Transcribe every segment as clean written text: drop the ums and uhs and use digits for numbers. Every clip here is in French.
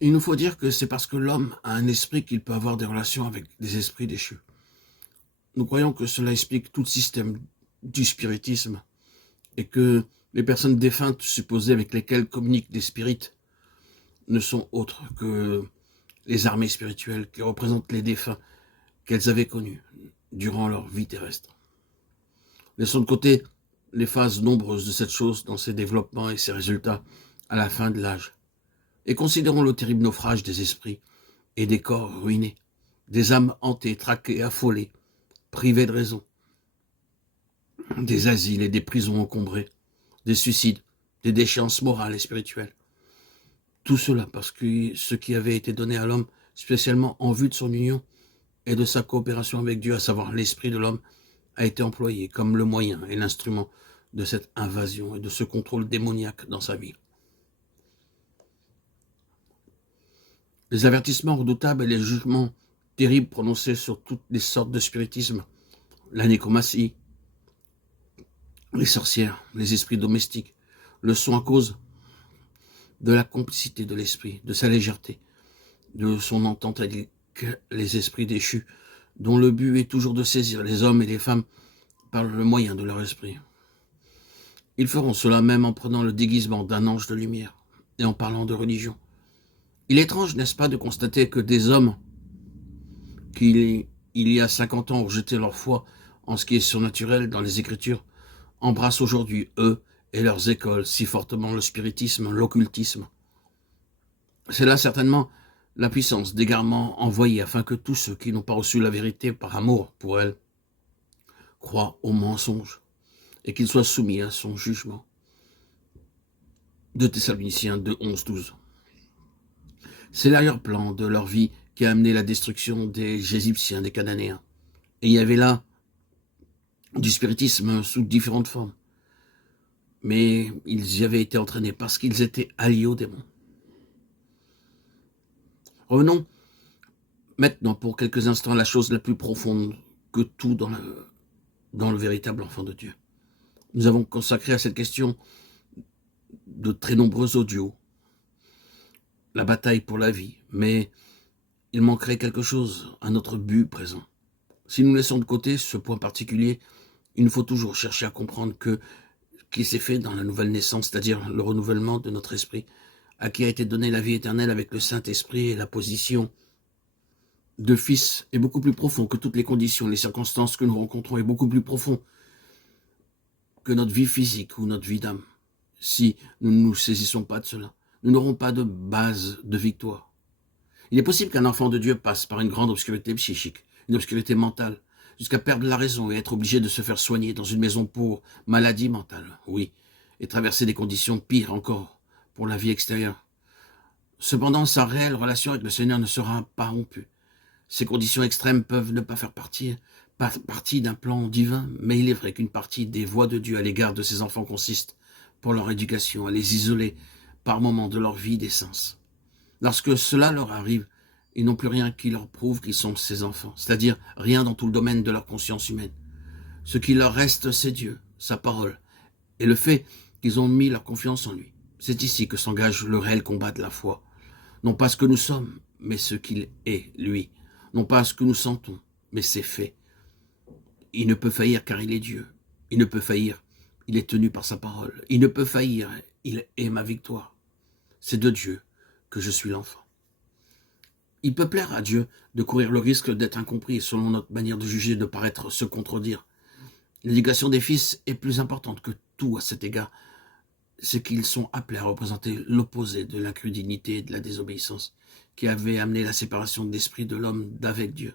Il nous faut dire que c'est parce que l'homme a un esprit qu'il peut avoir des relations avec des esprits déchus. Nous croyons que cela explique tout le système du spiritisme et que les personnes défuntes supposées avec lesquelles communiquent des spirites ne sont autres que les armées spirituelles qui représentent les défunts qu'elles avaient connus durant leur vie terrestre. Laissons de côté les phases nombreuses de cette chose dans ses développements et ses résultats à la fin de l'âge, et considérons le terrible naufrage des esprits et des corps ruinés, des âmes hantées, traquées, affolées, privées de raison, des asiles et des prisons encombrées, des suicides, des déchéances morales et spirituelles. Tout cela parce que ce qui avait été donné à l'homme spécialement en vue de son union et de sa coopération avec Dieu, à savoir l'esprit de l'homme, a été employé comme le moyen et l'instrument de cette invasion et de ce contrôle démoniaque dans sa vie. Les avertissements redoutables et les jugements terribles prononcés sur toutes les sortes de spiritisme, la nécromancie, les sorcières, les esprits domestiques, le sont à cause de la complicité de l'esprit, de sa légèreté, de son entente avec les esprits déchus, dont le but est toujours de saisir les hommes et les femmes par le moyen de leur esprit. Ils feront cela même en prenant le déguisement d'un ange de lumière et en parlant de religion. Il est étrange, n'est-ce pas, de constater que des hommes qui, il y a 50 ans, ont rejeté leur foi en ce qui est surnaturel dans les Écritures, embrassent aujourd'hui, eux et leurs écoles, si fortement le spiritisme, l'occultisme. C'est là certainement la puissance d'égarement envoyée afin que tous ceux qui n'ont pas reçu la vérité par amour pour elle croient au mensonge et qu'ils soient soumis à son jugement. De Thessaloniciens 2, 11-12. C'est l'arrière-plan de leur vie qui a amené la destruction des Égyptiens, des Cananéens. Et il y avait là du spiritisme sous différentes formes. Mais ils y avaient été entraînés parce qu'ils étaient alliés aux démons. Revenons maintenant pour quelques instants à la chose la plus profonde que tout dans le véritable enfant de Dieu. Nous avons consacré à cette question de très nombreux audios, la bataille pour la vie, mais il manquerait quelque chose à notre but présent. Si nous laissons de côté ce point particulier, il nous faut toujours chercher à comprendre que ce qui s'est fait dans la nouvelle naissance, c'est-à-dire le renouvellement de notre esprit, à qui a été donnée la vie éternelle avec le Saint-Esprit et la position de fils, est beaucoup plus profond que toutes les conditions, les circonstances que nous rencontrons, est beaucoup plus profond que notre vie physique ou notre vie d'âme. Si nous ne nous saisissons pas de cela, nous n'aurons pas de base de victoire. Il est possible qu'un enfant de Dieu passe par une grande obscurité psychique, une obscurité mentale, jusqu'à perdre la raison et être obligé de se faire soigner dans une maison pour maladie mentale, oui, et traverser des conditions pires encore pour la vie extérieure. Cependant, sa réelle relation avec le Seigneur ne sera pas rompue. Ces conditions extrêmes peuvent ne pas faire partie d'un plan divin, mais il est vrai qu'une partie des voies de Dieu à l'égard de ses enfants consiste, pour leur éducation, à les isoler par moments de leur vie d'essence. Lorsque cela leur arrive, ils n'ont plus rien qui leur prouve qu'ils sont ses enfants, c'est-à-dire rien dans tout le domaine de leur conscience humaine. Ce qui leur reste, c'est Dieu, sa parole, et le fait qu'ils ont mis leur confiance en lui. C'est ici que s'engage le réel combat de la foi. Non pas ce que nous sommes, mais ce qu'il est, lui. Non pas ce que nous sentons, mais ses faits. Il ne peut faillir car il est Dieu. Il ne peut faillir, il est tenu par sa parole. Il ne peut faillir, il est ma victoire. C'est de Dieu que je suis l'enfant. Il peut plaire à Dieu de courir le risque d'être incompris selon notre manière de juger, de paraître se contredire. L'éducation des fils est plus importante que tout à cet égard. C'est qu'ils sont appelés à représenter l'opposé de l'incrédulité et de la désobéissance qui avait amené la séparation de l'esprit de l'homme d'avec Dieu.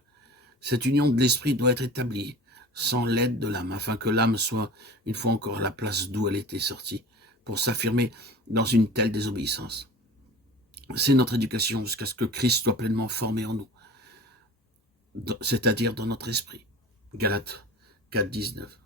Cette union de l'esprit doit être établie sans l'aide de l'âme, afin que l'âme soit une fois encore à la place d'où elle était sortie, pour s'affirmer dans une telle désobéissance. C'est notre éducation jusqu'à ce que Christ soit pleinement formé en nous, c'est-à-dire dans notre esprit. Galates 4, 19.